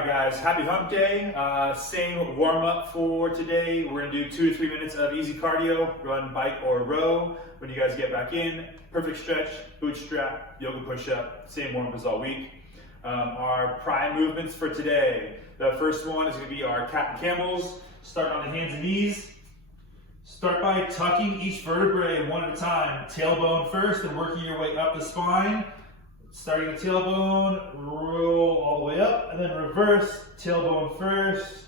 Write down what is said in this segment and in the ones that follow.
Alright guys, happy hump day. Same warm up for today. We're gonna do 2 to 3 minutes of easy cardio, run, bike, or row. When you guys get back in, perfect stretch, bootstrap, yoga push-up, same warm up as all week. Our prime movements for today. The first one is gonna be our cat and camels. Start on the hands and knees. Start by tucking each vertebrae one at a time. Tailbone first, and working your way up the spine. Starting the tailbone, roll all the way up, and then reverse, tailbone first,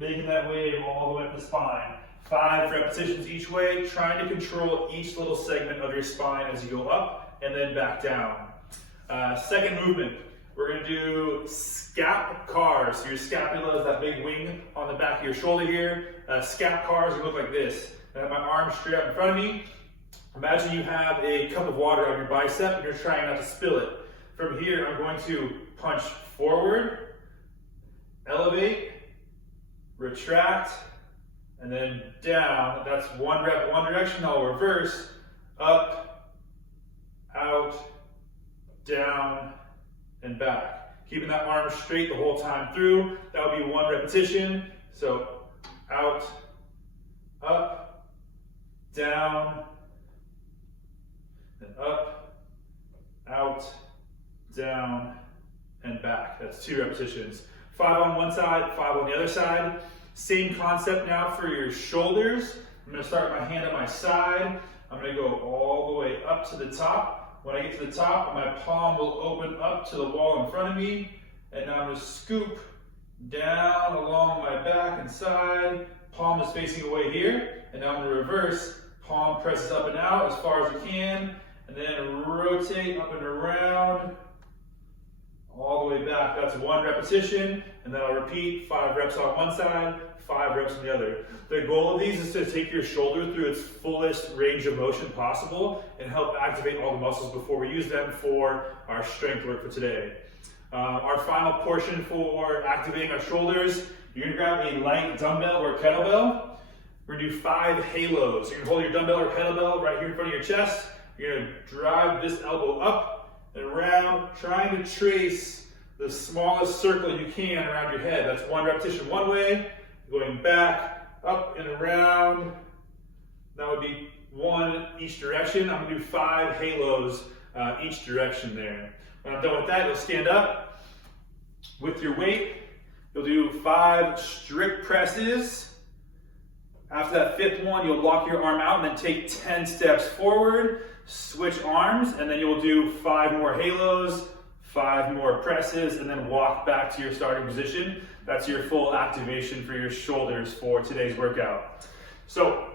making that wave all the way up the spine. 5 repetitions each way, trying to control each little segment of your spine as you go up and then back down. Second movement, we're going to do Scap CARs. So your scapula is that big wing on the back of your shoulder here. Scap CARs look like this. I have my arms straight up in front of me. Imagine you have a cup of water on your bicep and you're trying not to spill it. From here, I'm going to punch forward, elevate, retract, and then down. That's 1 rep, 1 direction. I'll reverse, up, out, down, and back. Keeping that arm straight the whole time through. That would be 1 repetition. So out, up, down, and up, out, down, and back. That's 2 repetitions. 5 on one side, 5 on the other side. Same concept now for your shoulders. I'm going to start with my hand on my side. I'm going to go all the way up to the top. When I get to the top, my palm will open up to the wall in front of me. And now I'm going to scoop down along my back and side. Palm is facing away here. And now I'm going to reverse. Palm presses up and out as far as you can. And then rotate up and around. All the way back. That's 1 repetition, and then I'll repeat 5 reps on one side, 5 reps on the other. The goal of these is to take your shoulder through its fullest range of motion possible and help activate all the muscles before we use them for our strength work for today. Our final portion for activating our shoulders, you're going to grab a light dumbbell or kettlebell. We're going to do 5 halos. You're going to hold your dumbbell or kettlebell right here in front of your chest. You're going to drive this elbow up and around, trying to trace the smallest circle you can around your head. That's 1 repetition one way, going back, up and around. That would be 1 each direction. I'm gonna do 5 halos each direction there. When I'm done with that, you'll stand up with your weight. You'll do 5 strict presses. After that 5th one, you'll lock your arm out and then take 10 steps forward. Switch arms, and then you'll do 5 more halos, 5 more presses, and then walk back to your starting position. That's your full activation for your shoulders for today's workout. So,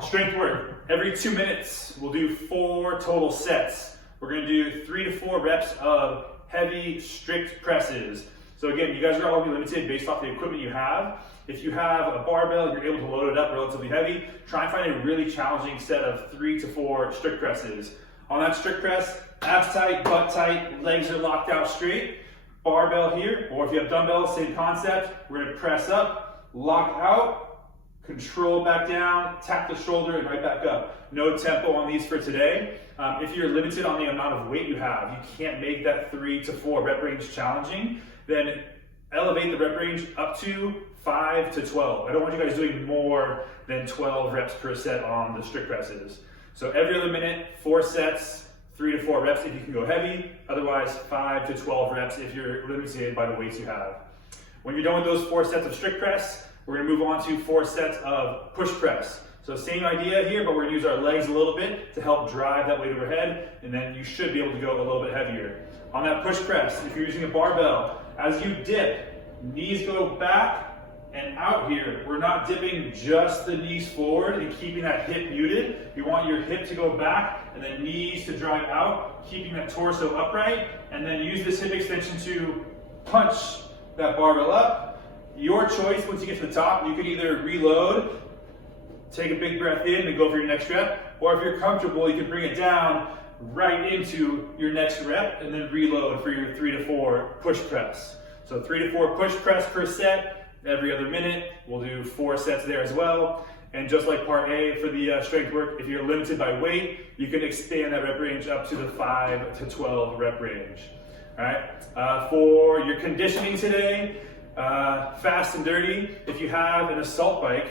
strength work. Every 2 minutes, we'll do 4 total sets. We're going to do 3 to 4 reps of heavy, strict presses. So again, you guys are all going to be limited based off the equipment you have. If you have a barbell and you're able to load it up relatively heavy, try and find a really challenging set of 3 to 4 strict presses. On that strict press, abs tight, butt tight, legs are locked out straight. Barbell here, or if you have dumbbells, same concept. We're going to press up, lock out, control back down, tap the shoulder, and right back up. No tempo on these for today. If you're limited on the amount of weight you have, you can't make that 3 to 4 rep range challenging, then elevate the rep range up to 5 to 12. I don't want you guys doing more than 12 reps per set on the strict presses. So every other minute, 4 sets, 3 to 4 reps if you can go heavy. Otherwise, 5 to 12 reps if you're limited by the weights you have. When you're done with those 4 sets of strict press, we're going to move on to 4 sets of push press. So same idea here, but we're going to use our legs a little bit to help drive that weight overhead, and then you should be able to go a little bit heavier. On that push press, if you're using a barbell, as you dip, knees go back and out here. We're not dipping just the knees forward and keeping that hip muted. You want your hip to go back and then knees to drive out, keeping that torso upright, and then use this hip extension to punch that barbell up. Your choice. Once you get to the top, you can either reload, take a big breath in and go for your next rep, or if you're comfortable, you can bring it down right into your next rep and then reload for your 3 to 4 push press. So 3 to 4 push press per set. Every other minute, we'll do 4 sets there as well. And just like part A for the strength work, if you're limited by weight, you can expand that rep range up to the 5 to 12 rep range. All right. For your conditioning today, fast and dirty. If you have an assault bike,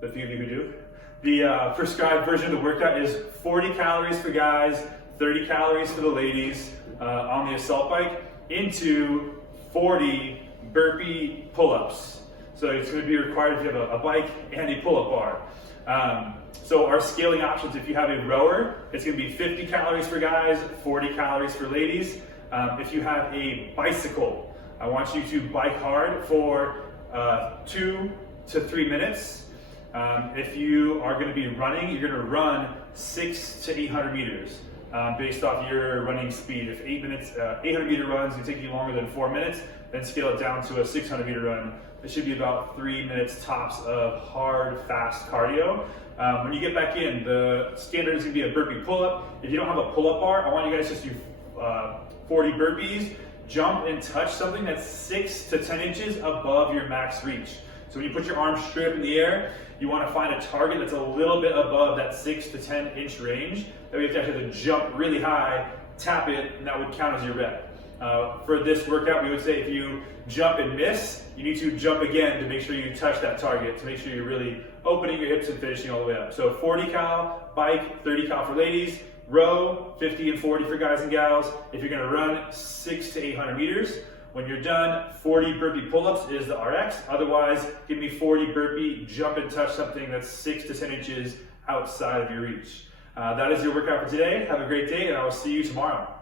the few of you who do, the prescribed version of the workout is 40 calories for guys, 30 calories for the ladies on the assault bike, into 40 burpee pull-ups. So it's going to be required if you have a bike and a pull-up bar. So our scaling options, if you have a rower, it's going to be 50 calories for guys, 40 calories for ladies. If you have a bicycle, I want you to bike hard for 2 to 3 minutes. If you are going to be running, you're going to run 600 to 800 meters based off your running speed. If 800 meter runs will take you longer than 4 minutes, then scale it down to a 600 meter run. It should be about 3 minutes tops of hard, fast cardio. When you get back in, the standard is going to be a burpee pull-up. If you don't have a pull-up bar, I want you guys to just do 40 burpees, jump and touch something that's 6 to 10 inches above your max reach. So when you put your arms straight up in the air, you want to find a target that's a little bit above that 6 to 10 inch range. That way you have to jump really high, tap it, and that would count as your rep. For this workout, we would say if you jump and miss, you need to jump again to make sure you touch that target, to make sure you're really opening your hips and finishing all the way up. So 40 cal bike, 30 cal for ladies, row, 50 and 40 for guys and gals. If you're gonna run 600 to 800 meters, when you're done, 40 burpee pull-ups is the RX. Otherwise, give me 40 burpee, jump and touch something that's 6 to 10 inches outside of your reach. That is your workout for today. Have a great day, and I will see you tomorrow.